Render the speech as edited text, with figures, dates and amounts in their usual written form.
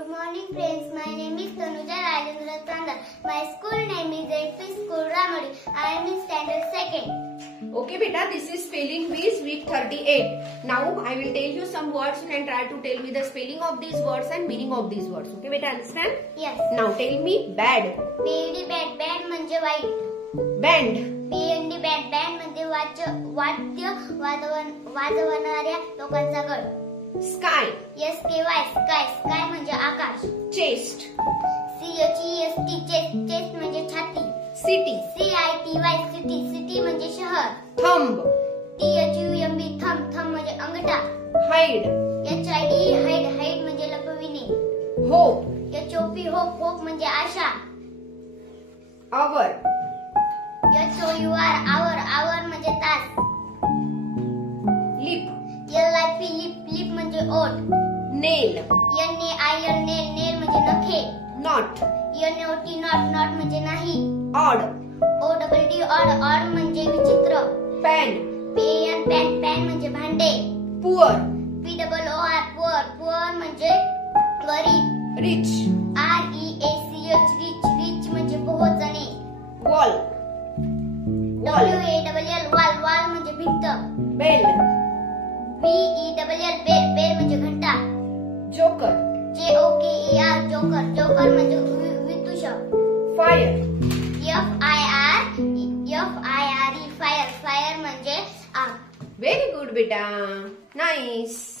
Good morning friends, my name is Tanuja Rajendra Tandar. My school name is AP School Ramadi. I am in standard 2nd. Okay beta, this is spelling bees week 38. Now I will tell you some words and try to tell me the spelling of these words and meaning of these words. Okay beta, understand? Yes. Now tell me bad. BD bad, bad म्हणजे वाईट. Band. BND bad, band म्हणजे वाद्य वाजवणाऱ्या लोकांचा गट. Sky. SKY sky, sky म्हणजे आकाश. Chest. CHEST chest, chest म्हणजे छाती. City. CITY city, city म्हणजे शहर. Thumb. THUMB thumb, thumb म्हणजे अंगठा. Hide. HID hide, hide म्हणजे लपविणे. Hope. HOP hope, hope म्हणजे आशा. Hour. HOUR hour, hour म्हणजे तास. Lip. LIP lip, lip म्हणजे ओठ. Nail. NAIL nail, nail म्हणजे नखे. Knot. NOT not, not म्हणजे नाही. Odd. ODD odd, odd म्हणजे विचित्र. Pan. PAN pan, pan म्हणजे भांडे. Poor. POOR poor, poor म्हणजे गरीब. Rich. REACH rich, rich म्हणजे पोहोचणे. Wall. WALL wall, wall म्हणजे भिंत. Bell. BELL bell, bell म्हणजे घंटा. Joker. JOKER joker, joker म्हणजे विदूषक. Fire. FIRE fire, fire म्हणजे आग. Very good beta. Nice.